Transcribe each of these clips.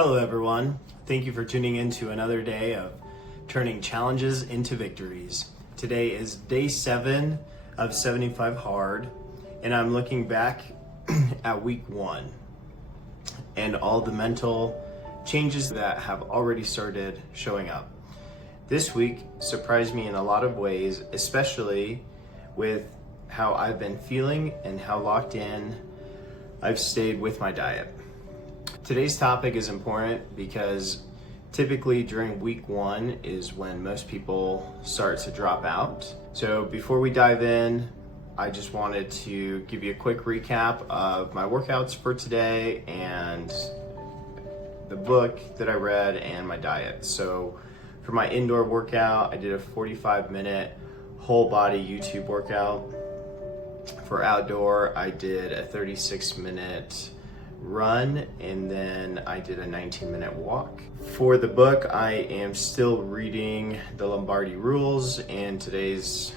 Hello everyone. Thank you for tuning in to another day of turning challenges into victories. Today is day 7 of 75 hard, and I'm looking back at week 1 and all the mental changes that have already started showing up. This week surprised me in a lot of ways, especially with how I've been feeling and how locked in I've stayed with my diet. Today's topic is important because typically during week 1 is when most people start to drop out. So before we dive in, I just wanted to give you a quick recap of my workouts for today and the book that I read and my diet. So for my indoor workout, I did a 45-minute whole body YouTube workout. For outdoor, I did a 36-minute run, and then I did a 19-minute walk. For the book, I am still reading the Lombardi Rules, and today's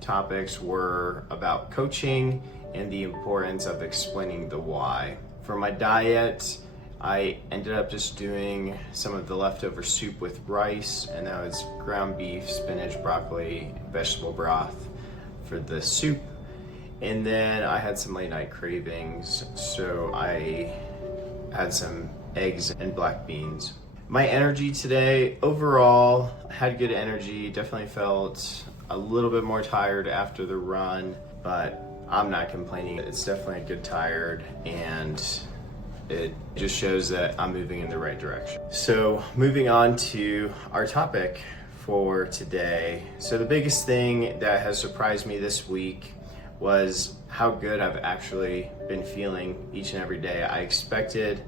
topics were about coaching and the importance of explaining the why. For my diet, I ended up just doing some of the leftover soup with rice, and that was ground beef, spinach, broccoli, vegetable broth for the soup. And then I had some late night cravings, so I had some eggs and black beans. My energy today, overall, had good energy. Definitely felt a little bit more tired after the run, but I'm not complaining. It's definitely a good tired, and it just shows that I'm moving in the right direction. So moving on to our topic for today. So the biggest thing that has surprised me this week was how good I've actually been feeling each and every day. I expected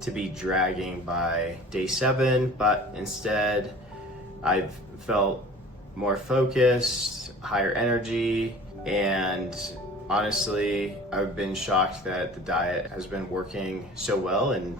to be dragging by day 7, but instead I've felt more focused, higher energy, and honestly, I've been shocked that the diet has been working so well, and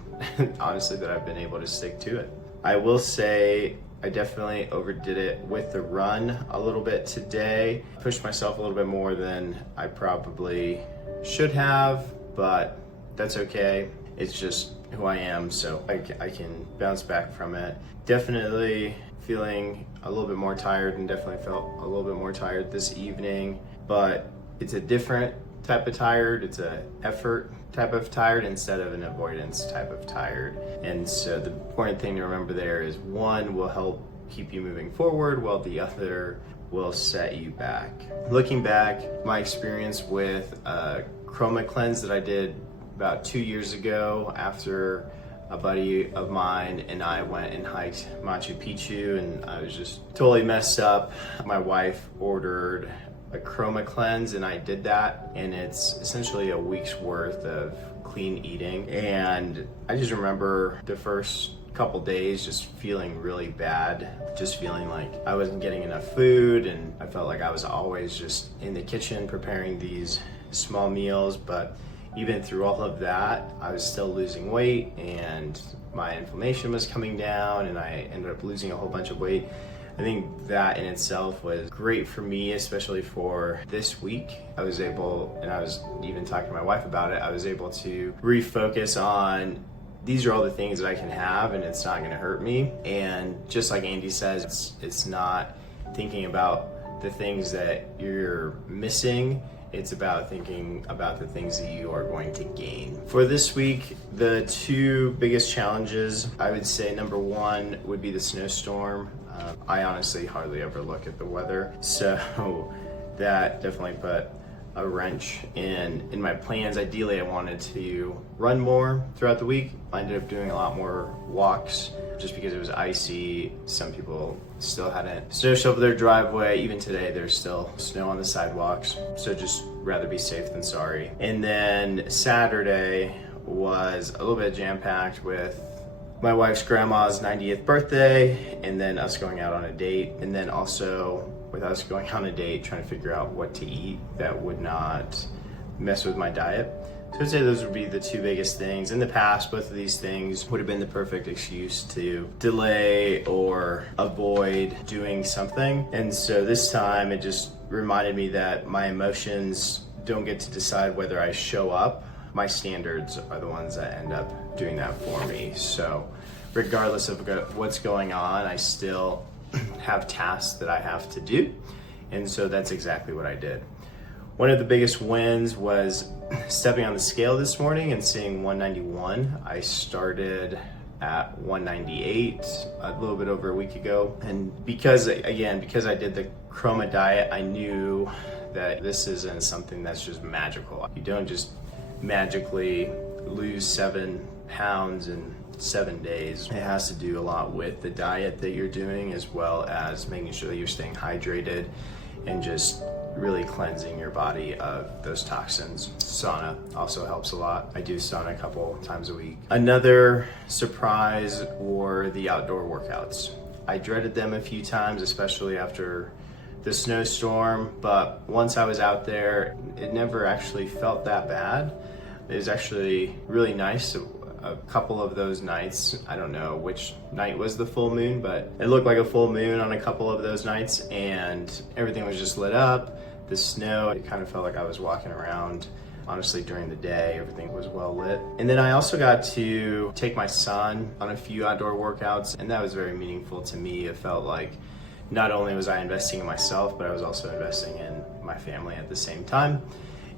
honestly that I've been able to stick to it. I will say I definitely overdid it with the run a little bit today. Pushed myself a little bit more than I probably should have, but that's okay. It's just who I am, so I can bounce back from it. Definitely feeling a little bit more tired, and definitely felt a little bit more tired this evening, but it's a different type of tired. It's a effort type of tired instead of an avoidance type of tired. And so the important thing to remember there is one will help keep you moving forward while the other will set you back. Looking back, my experience with a chroma cleanse that I did about 2 years ago after a buddy of mine and I went and hiked Machu Picchu, and I was just totally messed up. My wife ordered a chroma cleanse, and I did that, and it's essentially a week's worth of clean eating. And I just remember the first couple days just feeling really bad, just feeling like I wasn't getting enough food, and I felt like I was always just in the kitchen preparing these small meals. But even through all of that, I was still losing weight, and my inflammation was coming down, and I ended up losing a whole bunch of weight. I think that in itself was great for me, especially for this week. I was able, and I was even talking to my wife about it, I was able to refocus on these are all the things that I can have, and it's not gonna hurt me. And just like Andy says, it's not thinking about the things that you're missing, it's about thinking about the things that you are going to gain. For this week, the 2 biggest challenges, I would say number 1 would be the snowstorm. I honestly hardly ever look at the weather, so that definitely put a wrench in my plans. Ideally, I wanted to run more throughout the week. I ended up doing a lot more walks just because it was icy. Some people still hadn't snow shoveled their driveway. Even today, there's still snow on the sidewalks, so just rather be safe than sorry. And then Saturday was a little bit jam-packed with my wife's grandma's 90th birthday, and then us going out on a date, and then also with us going on a date, trying to figure out what to eat that would not mess with my diet. So I'd say those would be the 2 biggest things. In the past, both of these things would have been the perfect excuse to delay or avoid doing something. And so this time it just reminded me that my emotions don't get to decide whether I show up my standards are the ones that end up doing that for me. So regardless of what's going on, I still have tasks that I have to do. And so that's exactly what I did. One of the biggest wins was stepping on the scale this morning and seeing 191. I started at 198 a little bit over a week ago. And because I did the Chroma diet, I knew that this isn't something that's just magical. You don't just magically lose 7 pounds in 7 days. It has to do a lot with the diet that you're doing, as well as making sure that you're staying hydrated and just really cleansing your body of those toxins. Sauna also helps a lot. I do sauna a couple times a week. Another surprise were the outdoor workouts. I dreaded them a few times, especially after the snowstorm, but once I was out there, it never actually felt that bad. It was actually really nice. A couple of those nights, I don't know which night was the full moon, but it looked like a full moon on a couple of those nights, and everything was just lit up. The snow, it kind of felt like I was walking around. Honestly, during the day, everything was well lit. And then I also got to take my son on a few outdoor workouts, and that was very meaningful to me. It felt like not only was I investing in myself, but I was also investing in my family at the same time.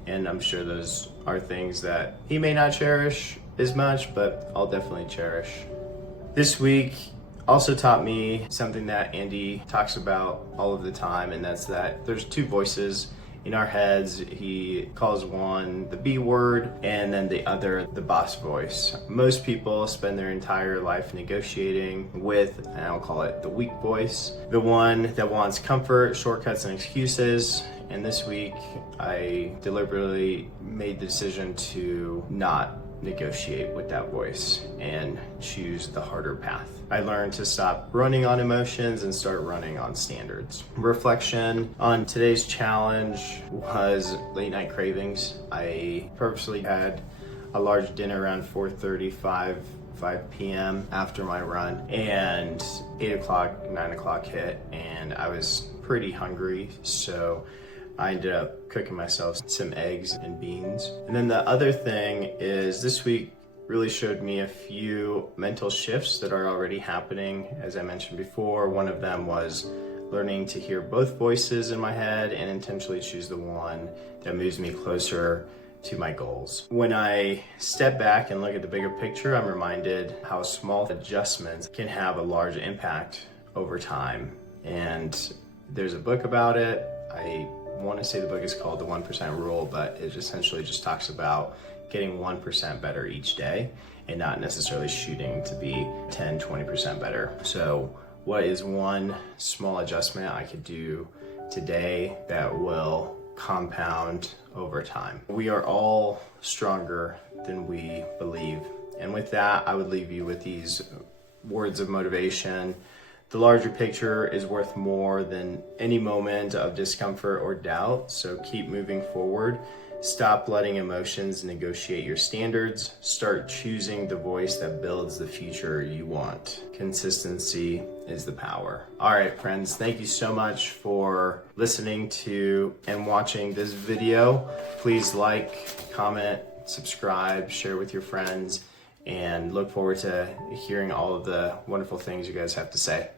And I'm sure those are things that he may not cherish as much, but I'll definitely cherish. This week also taught me something that Andy talks about all of the time, and that's that there's two voices in our heads. He calls one the B word and then the other the boss voice. Most people spend their entire life negotiating with, and I'll call it the weak voice, the one that wants comfort, shortcuts, and excuses. And this week I deliberately made the decision to not negotiate with that voice and choose the harder path. I learned to stop running on emotions and start running on standards. Reflection on today's challenge was late night cravings. I purposely had a large dinner around 4:30, 5 p.m. after my run, and 8 o'clock, 9 o'clock hit, and I was pretty hungry, so I ended up cooking myself some eggs and beans. And then the other thing is this week really showed me a few mental shifts that are already happening. As I mentioned before, one of them was learning to hear both voices in my head and intentionally choose the one that moves me closer to my goals. When I step back and look at the bigger picture, I'm reminded how small adjustments can have a large impact over time. And there's a book about it. I want to say the book is called The 1% Rule, but it essentially just talks about getting 1% better each day and not necessarily shooting to be 10, 20% better. So what is one small adjustment I could do today that will compound over time? We are all stronger than we believe. And with that, I would leave you with these words of motivation. The larger picture is worth more than any moment of discomfort or doubt, so keep moving forward. Stop letting emotions negotiate your standards. Start choosing the voice that builds the future you want. Consistency is the power. All right, friends, thank you so much for listening to and watching this video. Please like, comment, subscribe, share with your friends, and look forward to hearing all of the wonderful things you guys have to say.